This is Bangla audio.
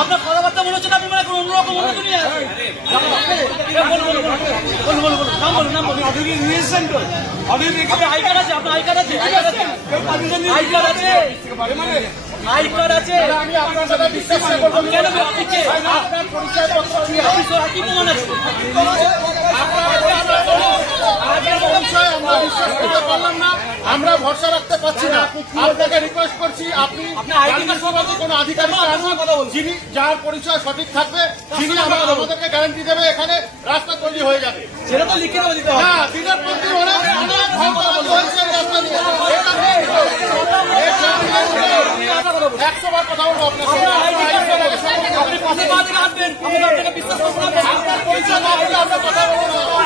আপনার কথাবার্তা মনে হচ্ছে না আপনি মানে অন্যরকম অনুমতি নিয়ে নাম বলুন নিয়েছেন তো আই কার্ড আছে আপনার আই কার্ড আছে আই কার্ড আছে আই কার্ড আছে আই কার্ড আছে আমি আপনার সাথে বিশ্বাস করব কেন আপনি কে আপনার পরিচয়পত্র নিয়ে কি প্রমাণ আছে আমরা বিশ্বাস করতে পারলাম না আমরা ভরসা রাখতে পারছি না আপনাকে রিকোয়েস্ট করছি আপনি কোনো আধিকারিক যিনি যার পরিচয় সঠিক থাকবে যিনি আমাদেরকে গ্যারান্টি দেবে এখানে রাস্তা তৈরি হয়ে যাবে সেটা তো লিখিত দিতে হবে না দিনের পর দিন অনেক হয়েছে রাস্তা নিয়ে 100 বার কথা বলবো আপনার সঙ্গে আপনি পাশে পাশে আসবেন আপনাকে বিশ্বাস করবো না আপনার পরিচয় না হলে আমরা কথা বলবো না